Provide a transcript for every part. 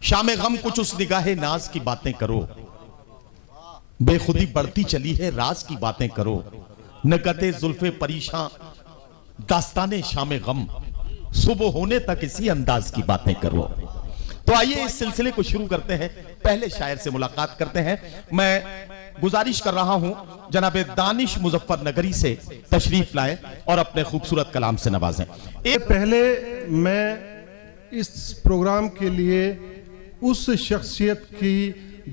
शामे गम कुछ उस निगाहे नाज की बातें करो, बेखुदी बढ़ती चली है राज की बातें करो, नकते जुल्फे परेशान दास्ताने शामे गम, सुबह होने तक इसी अंदाज की बातें करो। तो आइए इस सिलसिले को शुरू करते हैं, पहले शायर से मुलाकात करते हैं। मैं गुजारिश कर रहा हूं जनाबे दानिश मुजफ्फर नगरी से तशरीफ लाए और अपने खूबसूरत कलाम से नवाजें। पहले मैं इस प्रोग्राम के लिए उस शख्सियत की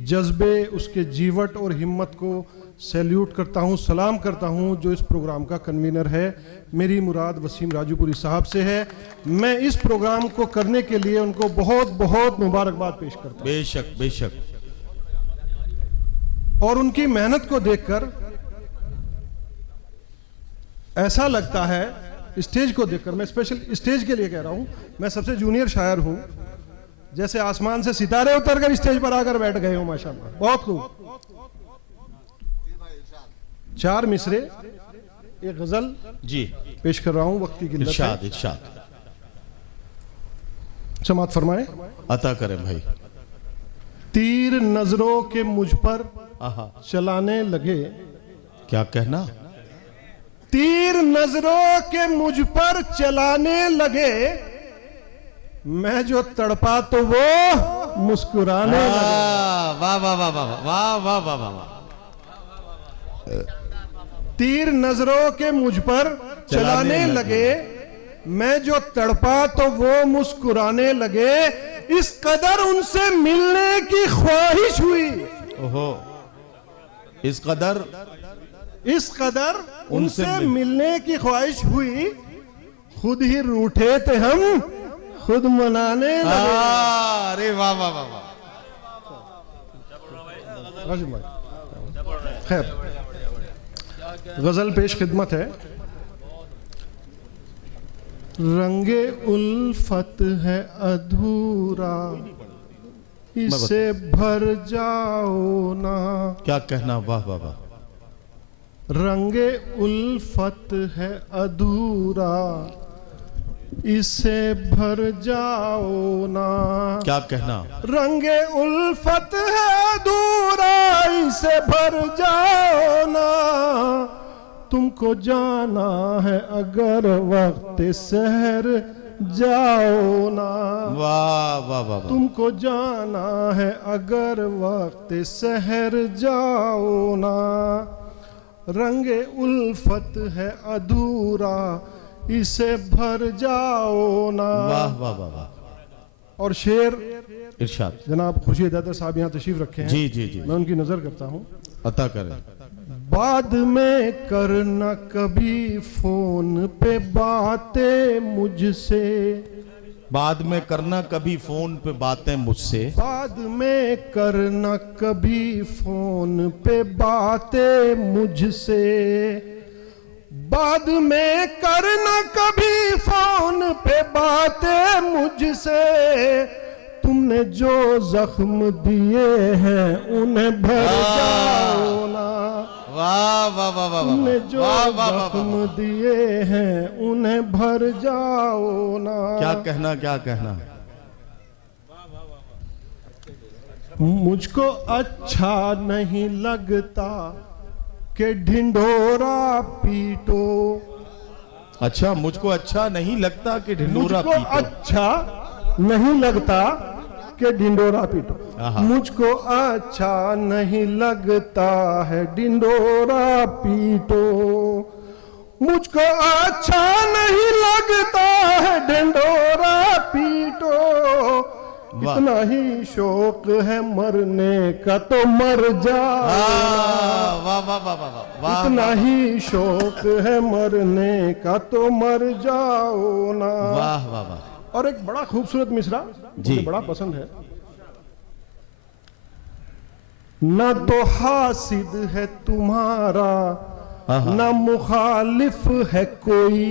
जज्बे, उसके जीवट और हिम्मत को सैल्यूट करता हूं, सलाम करता हूं, जो इस प्रोग्राम का कन्वीनर है। मेरी मुराद वसीम राजूपुरी साहब से है। मैं इस प्रोग्राम को करने के लिए उनको बहुत बहुत मुबारकबाद पेश करता हूं। बेशक बेशक। और उनकी मेहनत को देखकर ऐसा लगता है, स्टेज को देखकर, मैं स्पेशल स्टेज के लिए कह रहा हूं, मैं सबसे जूनियर शायर हूं, जैसे आसमान से सितारे उतरकर स्टेज पर आकर बैठ गए हो। माशाल्लाह, बहुत खूब। 4 मिसरे एक गजल जी पेश कर रहा हूं, वक्त की किल्लत है। इरशाद इरशाद समात फरमाए, अता करें भाई। तीर नजरों के मुझ पर आहा, चलाने लगे, क्या कहना। तीर नजरों के मुझ पर चलाने लगे, मैं जो तड़पा तो वो मुस्कुराने लगे। वाह वाह वाह वाह वाह वाह वाह वाह वाह। तीर नजरों के मुझ पर चलाने लगे, मैं जो तड़पा तो वो मुस्कुराने लगे, इस कदर उनसे मिलने की ख्वाहिश हुई। ओहो, इस कदर उनसे मिलने की ख्वाहिश हुई, खुद ही रूठे थे हम, खुद मनाने लगे। अरे वाह वाह वाह वाह। खैर, गजल पेश खिदमत है। रंगे उल्फत है अधूरा, इसे भर जाओ ना। क्या कहना, वाह वाह वाह। रंगे उल्फत है अधूरा, इसे भर जाओ ना। क्या कहना। रंगे उल्फत है अधूरा, इसे भर जाओ ना। तुमको जाना है अगर वक्त सहर जाओ ना। वाह वाह वाह। तुमको जाना है अगर वक्त सहर जाओ ना। रंगे उल्फत है अधूरा, इसे भर जाओ ना। वाह वाह वाह वाह। और शेर इरशाद। जनाब खुर्शीद हैदर साहब यहाँ तशरीफ रखे हैं। जी जी जी, मैं उनकी नजर करता हूँ। अता करें। बाद में करना कभी फोन पे बातें मुझसे, बाद में करना कभी फोन पे बातें मुझसे, बाद में करना कभी फोन पे बातें मुझसे, बाद में करना कभी फोन पे बातें मुझसे। तुमने जो जख्म दिए हैं उन्हें भर जाओ ना। वाह वाह वाह वाह। तुमने जो जख्म दिए हैं उन्हें भर जाओ ना। क्या कहना, क्या कहना। मुझको अच्छा नहीं लगता कि ढिंढोरा पीटो। अच्छा, मुझको अच्छा नहीं लगता कि ढिंडोरा मुझको पीटो। अच्छा नहीं लगता कि ढिंडोरा पीटो। आहा। मुझको अच्छा नहीं लगता है ढिंडोरा पीटो। मुझको अच्छा नहीं लगता है ढिंडोरा पीटो। इतना ही शौक है मरने का तो मर जाओ। वाह वाह वाह वाह वाह। इतना ही शौक है मरने का तो मर जाओ ना। वाह वाह वाह। और एक बड़ा खूबसूरत मिसरा मुझे बड़ा पसंद है। ना तो हासिद है तुम्हारा, ना मुखालिफ है कोई।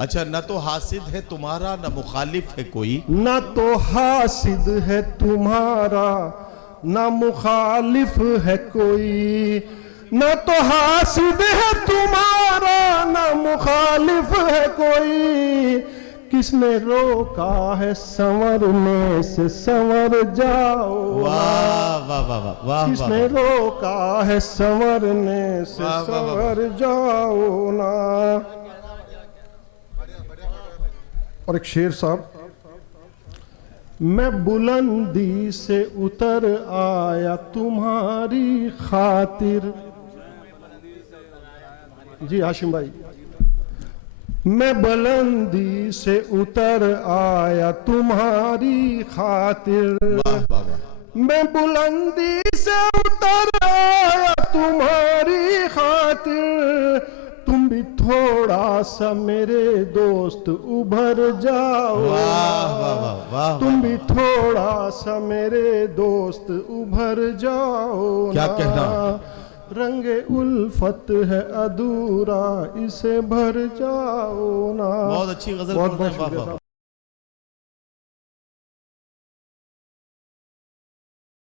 अच्छा, न तो हासिद है तुम्हारा न मुखालिफ है कोई। ना तो हासिद है तुम्हारा, ना मुखालिफ है कोई। ना तो हासिद है तुम्हारा, ना मुखालिफ है कोई। किसने रोका है संवरने से, संवर जाओ। वाह वाह वाह वाह वाह किसने रोका है संवरने से, वाह, वाह, वाह, संवर जाओ ना। और एक शेर साहब, मैं बुलंदी से उतर आया तुम्हारी खातिर। जी हाशिम भाई, मैं बुलंदी से उतर आया तुम्हारी खातिर। वाह वाह वाह। मैं बुलंदी से उतर आया तुम्हारी खातिर। तुम भी थोड़ा सा मेरे दोस्त उभर जाओ। वाह वाह वाह वाह। तुम भी थोड़ा सा मेरे दोस्त उभर जाओ। क्या कहना? रंगे उल्फत है अधूरा, इसे भर जाओ ना। बहुत अच्छी गजल बहुत पढ़ते हैं, बहुत वाह शुक्रिया वाह। साहब।